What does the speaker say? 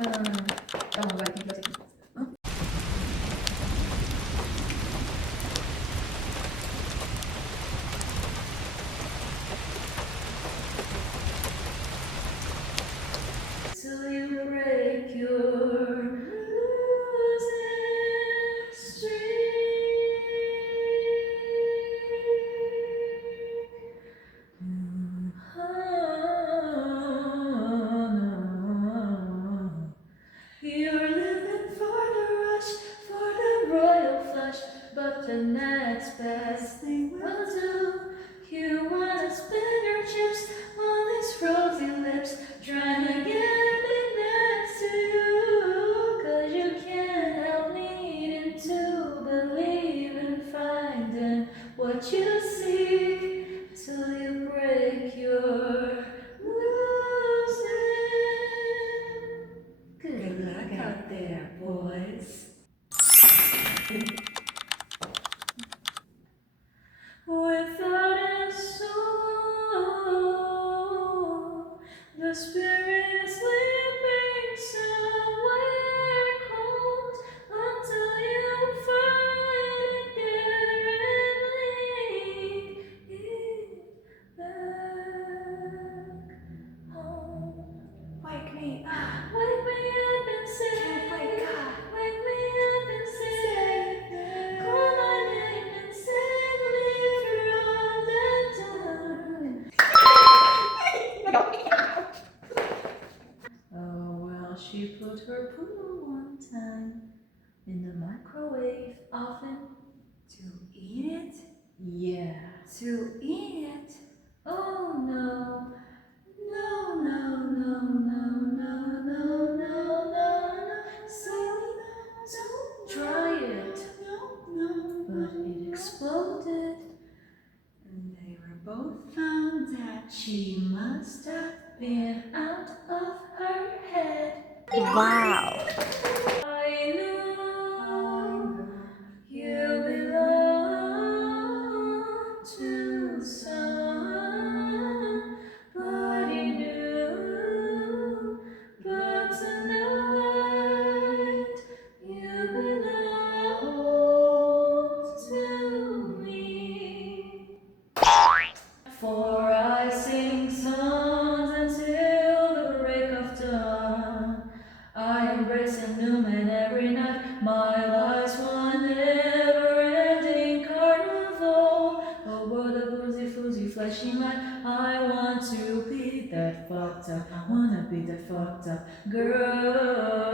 Calma, vai, tem que fazer aqui. Till you break your losing streak. You're living for the rush, for the royal flush, but the next best thing will do. You wanna spin your chips on these rosy lips, trying to get me next to you, 'cause you can't help needing to believe in finding what you seek, till you break your losing. Good luck out there, boys. Without a soul, the spirit is sleeping somewhere cold, until you find it and lead back home. Wake me up. Wake me up and say, wake up. Wake me up and say, call my name and save me from the dark. Oh, well, she put her poo one time in the microwave oven to eat it. Yeah, to eat it. Oh no. No, no, no, no, no, no, no, no, no. Silly, don't try it. But it exploded, and they were both found that she must have been out of her head. Wow. I knew you belonged to somebody new, but tonight you belong to me. For I sing songs until the break of dawn. I embrace a new man every night. My life's one never-ending carnival. Oh, what a boozy, fleshy mind. I want to be that fucked up. I wanna be that fucked up girl.